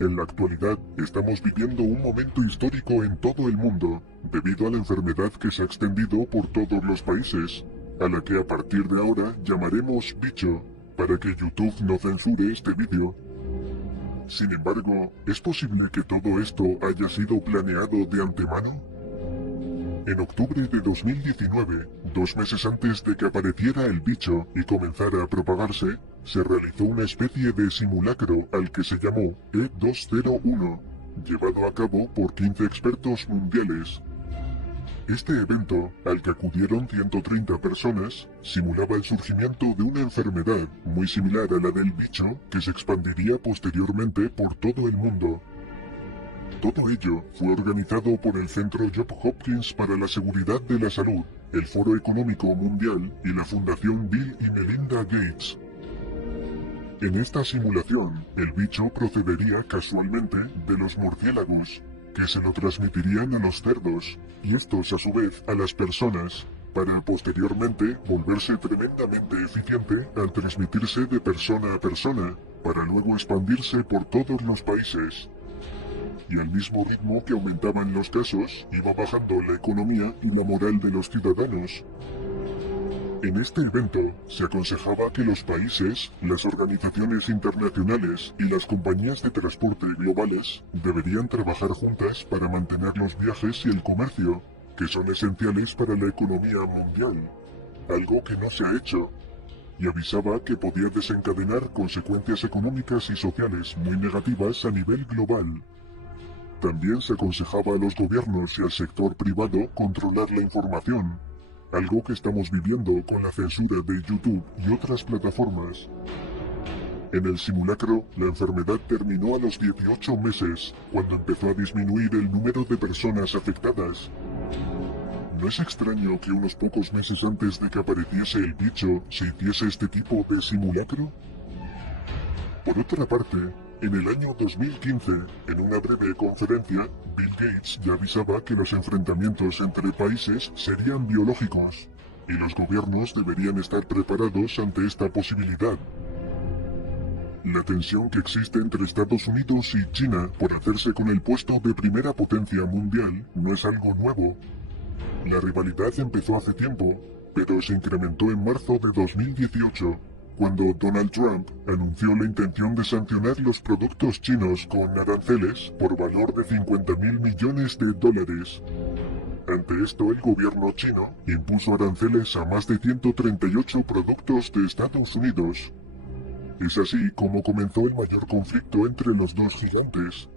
En la actualidad, estamos viviendo un momento histórico en todo el mundo, debido a la enfermedad que se ha extendido por todos los países, a la que a partir de ahora llamaremos bicho, para que YouTube no censure este vídeo. Sin embargo, ¿es posible que todo esto haya sido planeado de antemano? En octubre de 2019, 2 meses antes de que apareciera el bicho y comenzara a propagarse, se realizó una especie de simulacro al que se llamó E201, llevado a cabo por 15 expertos mundiales. Este evento, al que acudieron 130 personas, simulaba el surgimiento de una enfermedad muy similar a la del bicho que se expandiría posteriormente por todo el mundo. Todo ello fue organizado por el Centro Johns Hopkins para la Seguridad de la Salud, el Foro Económico Mundial y la Fundación Bill y Melinda Gates. En esta simulación, el bicho procedería casualmente de los murciélagos, que se lo transmitirían a los cerdos, y estos a su vez a las personas, para posteriormente volverse tremendamente eficiente al transmitirse de persona a persona, para luego expandirse por todos los países. Y al mismo ritmo que aumentaban los casos, iba bajando la economía y la moral de los ciudadanos. En este evento, se aconsejaba que los países, las organizaciones internacionales y las compañías de transporte globales deberían trabajar juntas para mantener los viajes y el comercio, que son esenciales para la economía mundial, algo que no se ha hecho, y avisaba que podía desencadenar consecuencias económicas y sociales muy negativas a nivel global. También se aconsejaba a los gobiernos y al sector privado controlar la información, algo que estamos viviendo con la censura de YouTube y otras plataformas. En el simulacro, la enfermedad terminó a los 18 meses, cuando empezó a disminuir el número de personas afectadas. ¿No es extraño que unos pocos meses antes de que apareciese el bicho se hiciese este tipo de simulacro? Por otra parte, en el año 2015, en una breve conferencia, Bill Gates ya avisaba que los enfrentamientos entre países serían biológicos, y los gobiernos deberían estar preparados ante esta posibilidad. La tensión que existe entre Estados Unidos y China por hacerse con el puesto de primera potencia mundial no es algo nuevo. La rivalidad empezó hace tiempo, pero se incrementó en marzo de 2018, cuando Donald Trump anunció la intención de sancionar los productos chinos con aranceles por valor de $50.000 millones. Ante esto, el gobierno chino impuso aranceles a más de 138 productos de Estados Unidos. Es así como comenzó el mayor conflicto entre los dos gigantes.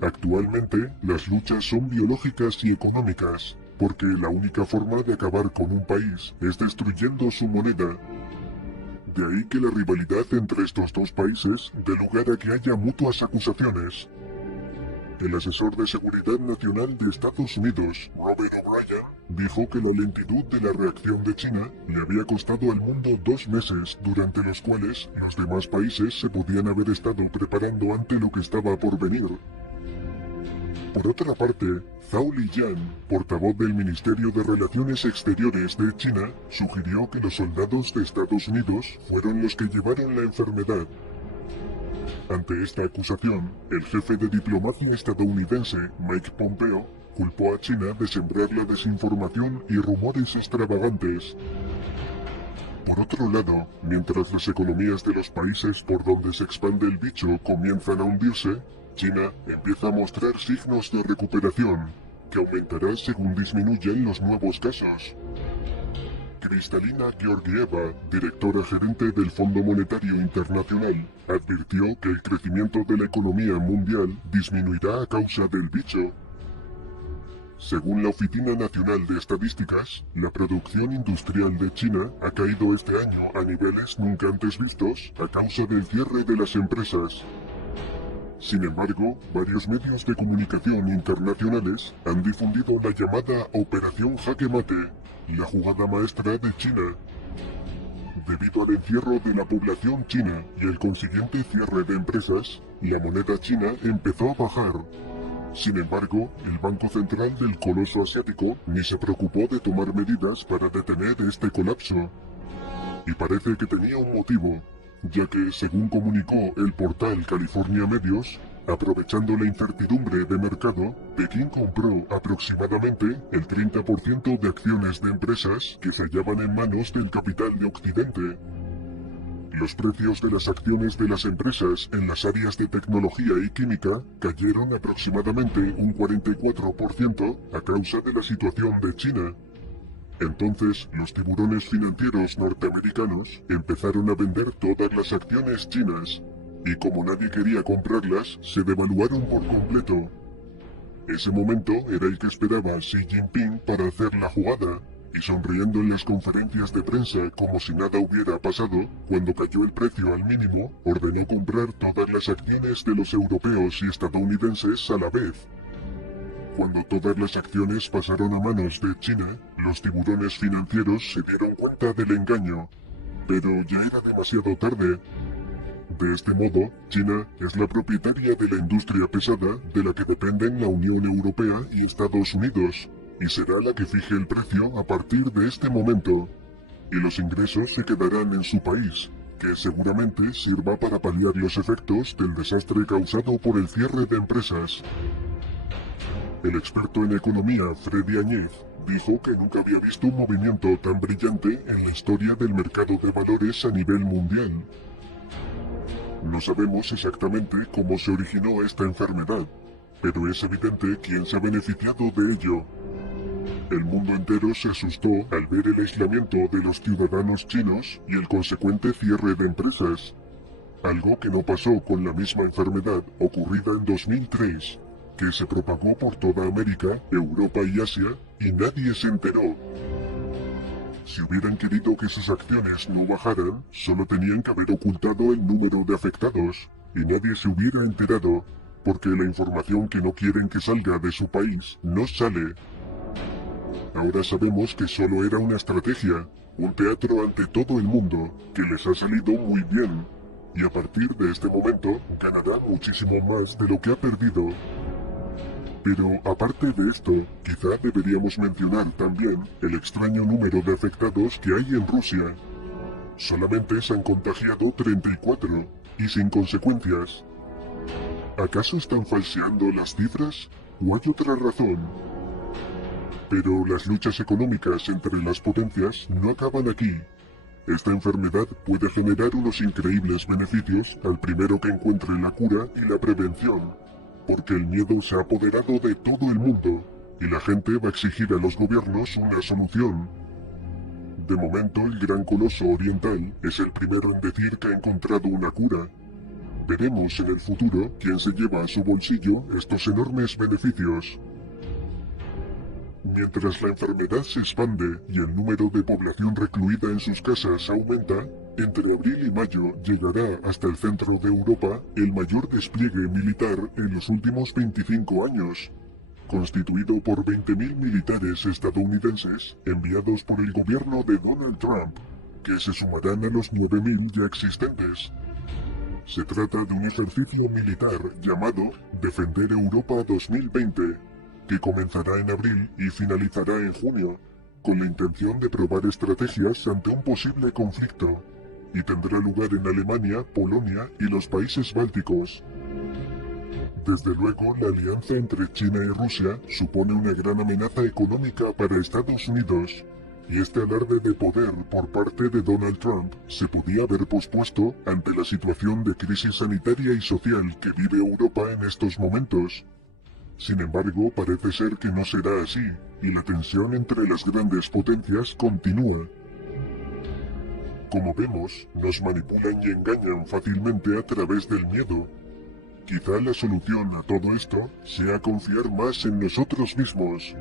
Actualmente, las luchas son biológicas y económicas, porque la única forma de acabar con un país es destruyendo su moneda. De ahí que la rivalidad entre estos dos países dé lugar a que haya mutuas acusaciones. El asesor de Seguridad Nacional de Estados Unidos, Robert O'Brien, dijo que la lentitud de la reacción de China le había costado al mundo 2 meses, durante los cuales los demás países se podían haber estado preparando ante lo que estaba por venir. Por otra parte, Zhao Lijian, portavoz del Ministerio de Relaciones Exteriores de China, sugirió que los soldados de Estados Unidos fueron los que llevaron la enfermedad. Ante esta acusación, el jefe de diplomacia estadounidense, Mike Pompeo, culpó a China de sembrar la desinformación y rumores extravagantes. Por otro lado, mientras las economías de los países por donde se expande el bicho comienzan a hundirse, China empieza a mostrar signos de recuperación, que aumentará según disminuyan los nuevos casos. Kristalina Georgieva, directora gerente del Fondo Monetario Internacional, advirtió que el crecimiento de la economía mundial disminuirá a causa del bicho. Según la Oficina Nacional de Estadísticas, la producción industrial de China ha caído este año a niveles nunca antes vistos a causa del cierre de las empresas. Sin embargo, varios medios de comunicación internacionales han difundido la llamada Operación Jaque Mate, la jugada maestra de China. Debido al encierro de la población china y el consiguiente cierre de empresas, la moneda china empezó a bajar. Sin embargo, el Banco Central del Coloso Asiático ni se preocupó de tomar medidas para detener este colapso. Y parece que tenía un motivo. ya que, según comunicó el portal California Medios, aprovechando la incertidumbre de mercado, Pekín compró aproximadamente el 30% de acciones de empresas que se hallaban en manos del capital de Occidente. Los precios de las acciones de las empresas en las áreas de tecnología y química cayeron aproximadamente un 44% a causa de la situación de China. Entonces, los tiburones financieros norteamericanos empezaron a vender todas las acciones chinas, y como nadie quería comprarlas, se devaluaron por completo. Ese momento era el que esperaba Xi Jinping para hacer la jugada, y sonriendo en las conferencias de prensa como si nada hubiera pasado, cuando cayó el precio al mínimo, ordenó comprar todas las acciones de los europeos y estadounidenses a la vez. Cuando todas las acciones pasaron a manos de China, los tiburones financieros se dieron cuenta del engaño, pero ya era demasiado tarde. De este modo, China es la propietaria de la industria pesada de la que dependen la Unión Europea y Estados Unidos, y será la que fije el precio a partir de este momento. Y los ingresos se quedarán en su país, que seguramente sirva para paliar los efectos del desastre causado por el cierre de empresas. El experto en economía Freddy Añez dijo que nunca había visto un movimiento tan brillante en la historia del mercado de valores a nivel mundial. No sabemos exactamente cómo se originó esta enfermedad, pero es evidente quién se ha beneficiado de ello. El mundo entero se asustó al ver el aislamiento de los ciudadanos chinos y el consecuente cierre de empresas, algo que no pasó con la misma enfermedad ocurrida en 2003, que se propagó por toda América, Europa y Asia, y nadie se enteró. Si hubieran querido que sus acciones no bajaran, solo tenían que haber ocultado el número de afectados, y nadie se hubiera enterado, porque la información que no quieren que salga de su país no sale. Ahora sabemos que solo era una estrategia, un teatro ante todo el mundo, que les ha salido muy bien, y a partir de este momento ganará muchísimo más de lo que ha perdido. Pero aparte de esto, quizá deberíamos mencionar también el extraño número de afectados que hay en Rusia. Solamente se han contagiado 34, y sin consecuencias. ¿Acaso están falseando las cifras? ¿O hay otra razón? Pero las luchas económicas entre las potencias no acaban aquí. Esta enfermedad puede generar unos increíbles beneficios al primero que encuentre la cura y la prevención, porque el miedo se ha apoderado de todo el mundo, y la gente va a exigir a los gobiernos una solución. De momento, el gran coloso oriental es el primero en decir que ha encontrado una cura. Veremos en el futuro quién se lleva a su bolsillo estos enormes beneficios. Mientras la enfermedad se expande y el número de población recluida en sus casas aumenta, entre abril y mayo llegará hasta el centro de Europa el mayor despliegue militar en los últimos 25 años, constituido por 20.000 militares estadounidenses enviados por el gobierno de Donald Trump, que se sumarán a los 9.000 ya existentes. Se trata de un ejercicio militar llamado Defender Europa 2020, que comenzará en abril y finalizará en junio, con la intención de probar estrategias ante un posible conflicto, y tendrá lugar en Alemania, Polonia y los países bálticos. Desde luego, la alianza entre China y Rusia supone una gran amenaza económica para Estados Unidos, y este alarde de poder por parte de Donald Trump se podía haber pospuesto ante la situación de crisis sanitaria y social que vive Europa en estos momentos. Sin embargo, parece ser que no será así, y la tensión entre las grandes potencias continúa. Como vemos, nos manipulan y engañan fácilmente a través del miedo. Quizá la solución a todo esto sea confiar más en nosotros mismos.